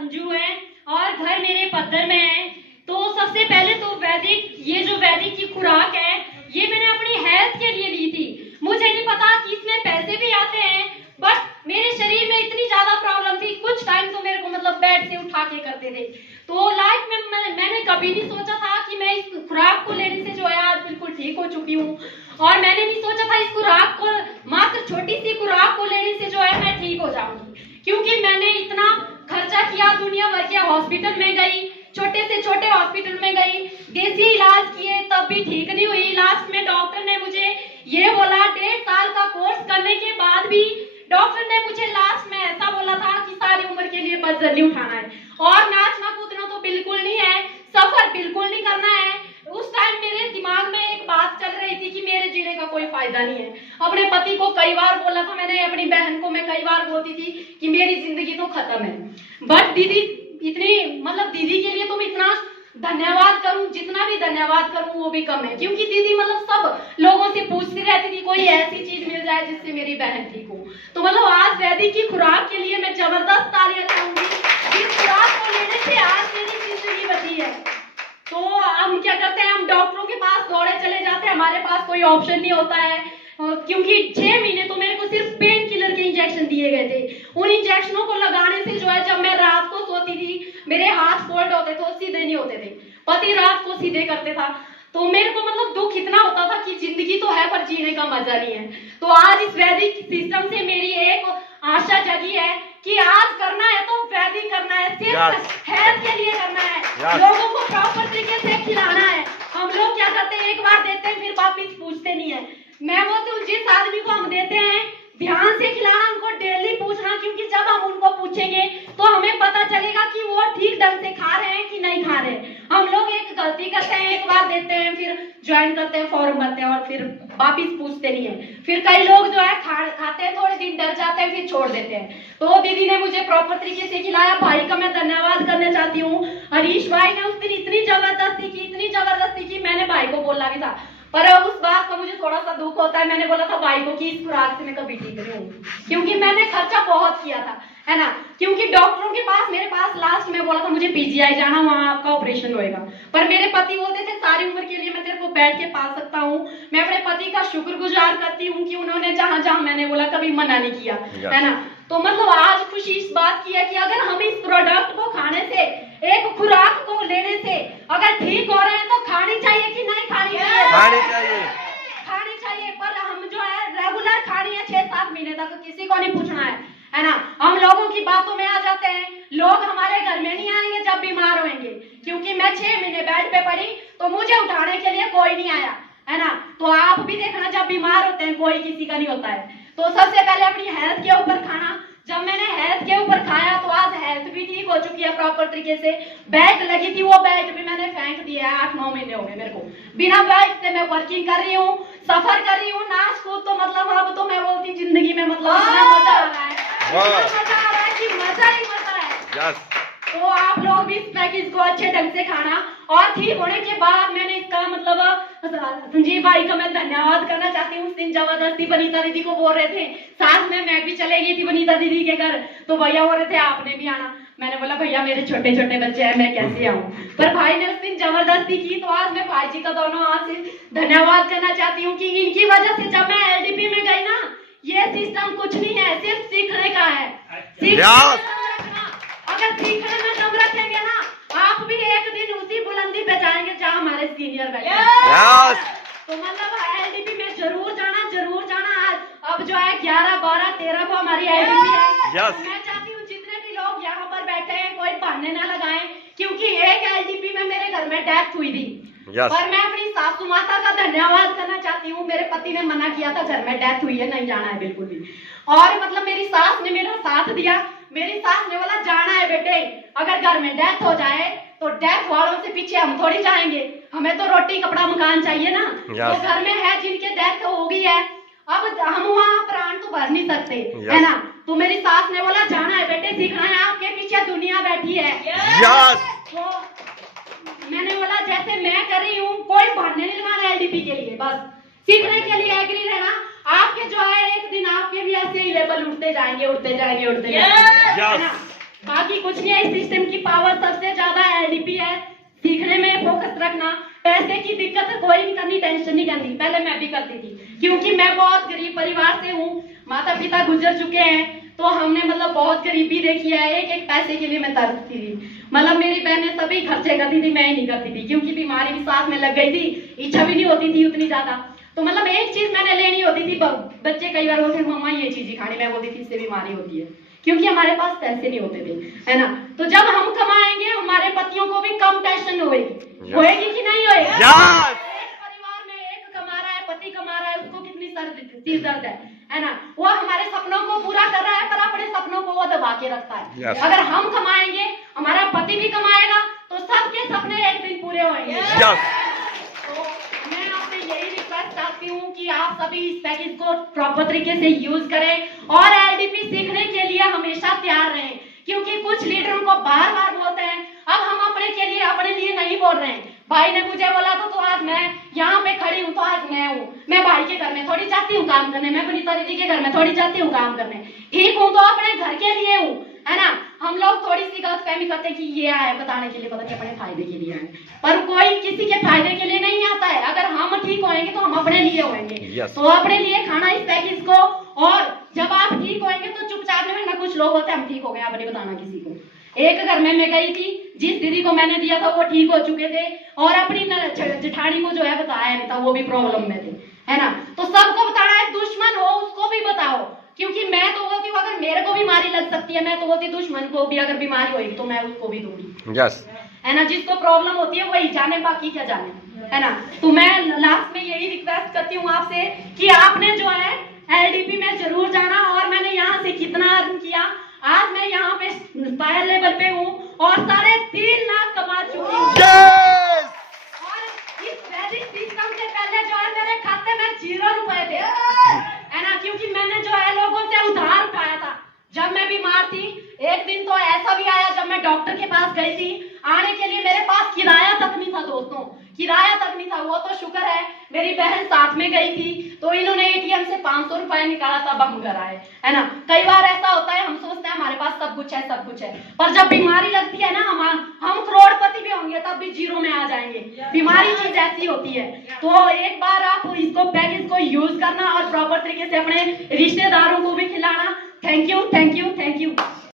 अंजू है और घर मेरे पत्थर में है। तो सबसे पहले तो वैदिक की खुराक है, ये मैंने अपनी हेल्थ के लिए ली थी। मुझे नहीं पता कि इसमें पैसे भी आते हैं, बट मेरे शरीर में इतनी ज्यादा प्रॉब्लम थी, कुछ टाइम तो मेरे को मतलब बेड से उठा के करते थे। तो लाइफ में मैंने कभी नहीं सोचा था कि मैं इस खुराक को लेने से जो है आज बिल्कुल ठीक हो चुकी हूँ। और मैंने नहीं सोचा था इस खुराक को, मात्र छोटी सी खुराक को लेने से जो है मैं ठीक हो जाऊंगी, क्योंकि मैंने इतना खर्चा किया, दुनिया भर के हॉस्पिटल में गई, छोटे से छोटे हॉस्पिटल में गई, देसी इलाज किए, तब भी ठीक नहीं हुई। लास्ट में डॉक्टर ने मुझे ये बोला, 1.5 साल का कोर्स करने के बाद भी डॉक्टर ने मुझे लास्ट में ऐसा बोला था कि सारी उम्र के लिए वजन नहीं उठाना है और नाचना कूदना तो बिल्कुल नहीं है, सफर बिल्कुल नहीं करना है। उस टाइम मेरे दिमाग में एक बात चल रही थी कि मेरे जीने का कोई फायदा नहीं है। अपने पति को कई बार बोला था मैंने, अपनी बहन को मैं कई बार बोलती थी कि मेरी जिंदगी तो खत्म है। बट दीदी इतनी मतलब दीदी के लिए तुम इतना धन्यवाद करूं, जितना भी धन्यवाद करूं वो भी कम है, क्योंकि दीदी मतलब सब लोगों से पूछती रहती थी कोई ऐसी चीज मिल जाए जिससे मेरी बहन ठीक हो। तो मतलब आज वैदिक की खुराक के लिए मैं जबरदस्त तालियां लगाऊंगी, इस खुराक को लेने से आज मेरी जिंदगी बची है। तो हम क्या करते हैं, हम डॉक्टरों के पास दौड़े चले जाते हैं, हमारे पास कोई ऑप्शन नहीं होता है, क्योंकि 6 महीने तो मेरे को सिर्फ पेन किलर के इंजेक्शन दिए गए थे। उन इंजेक्शनों को लगाने से जो है, जब मैं रात को सोती थी मेरे हाथ फोल्ड होते थे, सीधे नहीं होते थे, पति रात को सीधे करते था। तो मेरे को मतलब दुख इतना होता था कि जिंदगी तो है पर जीने का मजा नहीं है। तो आज इस वैदिक सिस्टम से मेरी एक आशा जगी है कि आज करना है तो वैदिक करना है, सिर्फ हेल्थ के लिए करना है, लोगों को प्रॉपर तरीके से खिलाना है। हम लोग क्या करते हैं, एक बार देते हैं फिर वापिस पूछते नहीं है। मैं बोलती हूँ जिस आदमी को हम देते हैं ध्यान से खिलाना, उनको डेली पूछना, क्योंकि जब हम उनको पूछेंगे तो हमें पता चलेगा कि वो ठीक ढंग से खा रहे हैं कि नहीं खा रहे हैं। हम लोग एक गलती करते हैं, एक बार देते हैं फिर ज्वाइन करते हैं, फॉर्म भरते हैं और फिर वापिस पूछते नहीं है। फिर कई लोग जो है खाते हैं, थोड़े दिन डर जाते हैं, फिर छोड़ देते हैं। तो दीदी ने मुझे प्रॉपर तरीके से खिलाया, भाई का मैं धन्यवाद करना चाहती हूँ। हरीश भाई ने उस दिन इतनी जबरदस्ती की, मैंने भाई को बोला भी था, पर उस बात का मुझे थोड़ा सा दुख होता है। मैंने बोला था भाई को कि इस खुराक से मैं कभी ठीक नहीं हूँ, क्योंकि मैंने खर्चा बहुत किया था, है ना। क्योंकि डॉक्टरों के पास, मेरे पास लास्ट में बोला था मुझे पीजीआई जाना, वहाँ आपका ऑपरेशन होएगा, पर मेरे पति बोलते थे सारी उम्र के लिए मैं तेरे को बैठ के पाल सकता हूँ। मैं अपने पति का शुक्रगुजार करती हूँ कि उन्होंने जहाँ जहाँ मैंने बोला कभी मना नहीं किया, है ना। तो मतलब आज खुशी इस बात की है कि अगर हम इस प्रोडक्ट को खाने से, एक खुराक को लेने से अगर ठीक हो रहे हैं तो खानी चाहिए कि नहीं खानी चाहिए? खानी चाहिए, पर हम जो है रेगुलर खानी है 6-7 महीने तक, किसी को नहीं पूछना है ना। हम लोगों की बातों में आ जाते हैं, लोग हमारे घर में नहीं आएंगे जब बीमार होंगे, क्योंकि मैं 6 महीने बेड पे पड़ी तो मुझे उठाने के लिए कोई नहीं आया, है ना। तो आप भी देखना जब बीमार होते हैं कोई किसी का नहीं होता है। तो सबसे पहले अपनी हेल्थ के ऊपर खाना, जब मैंने हेल्थ के ऊपर खाया तो आज हेल्थ भी ठीक हो चुकी है प्रॉपर तरीके से। बेल्ट लगी थी, वो बेल्ट भी मैंने फेंक दिया है, 8-9 महीने हो गए मेरे को, बिना बेल्ट से मैं वर्किंग कर रही हूँ, सफर कर रही हूँ, नाच कूद। तो मतलब अब तो मैं बोलती जिंदगी में मतलब इतना मजा आ रहा है, कि मजा ही मजा है। तो आप लोग भी इस पैकेज को अच्छे ढंग से खाना। और ठीक होने के बाद मैंने इसका मतलब संजीव भाई का मैं धन्यवाद करना चाहती हूँ। उस दिन जबरदस्ती वनीता दीदी को बोल रहे थे, साथ में मैं भी चले गई थी वनीता दीदी के घर, तो भैया बोल रहे थे आपने भी आना। मैंने बोला भैया मेरे छोटे छोटे बच्चे हैं, मैं कैसे आऊँ, पर भाई ने उस दिन जबरदस्ती की। तो आज मैं भाई जी का दोनों हाथ से धन्यवाद करना चाहती हूँ कि इनकी वजह से जब मैं एलडीपी में गई ना, ये सिस्टम कुछ नहीं है, सिर्फ सीखने का है। अगर सीखने में दम रखेंगे ना, आप भी एक दिन उसी बुलंदी पे जाएंगे जहाँ हमारे सीनियर बैठे। तो मतलब एलडीपी में जरूर जाना। अब जो है 11, 12, 13 को हमारी एलडीपी है। मैं चाहती हूँ जितने भी लोग यहाँ पर बैठे हैं कोई बहाने ना लगाएं, क्योंकि एक एलडीपी में मेरे घर में डेथ हुई थी। पर मैं अपनी सासू माता का धन्यवाद करना चाहती हूँ। मेरे पति ने मना किया था, घर में डेथ हुई है, नहीं जाना है बिल्कुल भी। और मतलब मेरी सास ने मेरा साथ दिया। मेरी सास ने बोला जाना है बेटे, अगर घर में डेथ हो जाए तो डेथ वालों से पीछे हम थोड़ी जाएंगे, हमें तो रोटी कपड़ा मकान चाहिए ना। तो घर में है जिनके डेथ हो गई है, अब हम वहाँ प्राण तो भर नहीं सकते, है ना। तो मेरी सास ने बोला जाना है बेटे, सीखना है, आपके पीछे दुनिया बैठी है। तो मैंने बोला जैसे मैं कर रही हूँ, कोई भागने नहीं लगाना एलडीपी के लिए, बस सीखने के लिए एग्री रहना। आपके जो है एक दिन आपके भी ऐसे ही लेवल उठते जाएंगे। बाकी कुछ नहीं है। इस सिस्टम की पावर सबसे ज्यादा एलडीपी है। सीखने में फोकस रखना, पैसे की दिक्कत कोई नहीं करनी, टेंशन नहीं करनी। पहले मैं भी करती थी क्योंकि मैं बहुत गरीब परिवार से हूँ, माता पिता गुजर चुके हैं, तो हमने मतलब बहुत गरीबी देखी है। एक एक पैसे के लिए मैं तरसती थी। मतलब मेरी बहनें सभी खर्चे करती थी, मैं ही नहीं करती थी क्योंकि बीमारी भी साथ में लग गई थी, इच्छा भी नहीं होती थी उतनी ज्यादा। तो मतलब एक चीज मैंने लेनी होती थी, बच्चे कई बार बोलते मम्मा ये चीज ही खानी, मैं बोलती थी इससे बीमारी होती है क्योंकि हमारे पास पैसे नहीं होते थे, है ना। तो जब हम कमाएंगे हमारे पतियों को भी कम टेंशन होएगी, होएगी कि नहीं होएगी? एक परिवार में एक कमा रहा है, पति कमा रहा है, उसको कितनी सिर दर्द है ना। वो हमारे सपनों को पूरा कर रहा है पर अपने सपनों को वो दबा के रखता है। अगर हम कमाएंगे, हमारा पति भी कमाएगा, तो सबके सपने एक दिन पूरे होंगे। तो मैं आपसे यही रिक्वेस्ट चाहती हूँ कि आप सभी इस पैकेज को प्रॉपर तरीके से यूज करें और एलडीपी सीखने के लिए हमेशा तैयार रहें, क्योंकि कुछ लीडरों को बार बार बोलते हैं। अब हम अपने लिए नहीं बोल रहे हैं। भाई ने मुझे बोला तो आज मैं यहाँ पे खड़ी हूँ, तो आज मैं हूँ। मैं भाई के घर में थोड़ी जाती हूँ काम करने, मैं पुनीता दीदी के घर में थोड़ी जाती हूँ काम करने। ठीक हूँ तो अपने घर के लिए हूँ, है ना। हम लोग थोड़ी सी गलतफहमी करते हैं कि ये आए बताने के लिए, पता नहीं अपने फायदे के लिए आए, पर कोई किसी के फायदे के लिए नहीं आता है। अगर हम ठीक होंगे तो हम अपने लिए होंगे। तो अपने लिए खाना इस पैकेज को, और जब आप ठीक होंगे तो चुपचाप में ना, कुछ लोग होते हैं हम ठीक हो गए, आप नहीं बताना किसी को। एक घर में मैं गई थी, जिस दीदी को मैंने दिया था वो ठीक हो चुके थे, और अपनी जेठानी को जो है बताया नहीं था, वो भी प्रॉब्लम में थे, है ना। तो सबको बताना है, दुश्मन हो उसको भी बताओ, क्योंकि मैं तो बोलती हूँ अगर मेरे को बीमारी लग सकती है, मैं तो बोलती दुश्मन को भी अगर बीमारी होगी तो मैं उसको भी दूंगी, है ना। जिसको प्रॉब्लम होती है वही जाने, बाकी क्या जाने, है ना। तो मैं लास्ट में यही रिक्वेस्ट करती हूँ आपसे कि आपने जो है एलडीपी में जरूर जाना। और मैंने यहाँ से कितना अर्न किया, आज मैं यहाँ पे फायर लेवल पे हूँ और 3.5 लाख कमा चुकी हूँ। और इस वैदिक सिस्टम से पहले जो है मेरे खाते में 0 रुपए थे, है ना, क्योंकि मैंने जो है लोगों से उधार उठाया था। जब मैं बीमार थी, एक दिन तो ऐसा भी आया जब मैं डॉक्टर के पास गई थी, आने के लिए मेरे पास किराया तक नहीं था दोस्तों, किराया तक नहीं था। वो तो शुक्र है मेरी बहन साथ में गई थी, तो इन्होंने एटीएम से 500 रुपए निकाला, तब हम घर आए, है ना। कई बार ऐसा होता है, हम सोचते हैं हमारे पास सब कुछ है, पर जब बीमारी लगती है ना, हम करोड़पति भी होंगे तब भी 0 में आ जाएंगे। बीमारी चीज ऐसी होती है। तो एक बार आप इसको पैकेज को यूज करना और प्रॉपर तरीके से अपने रिश्तेदारों को भी खिलाना। Thank you.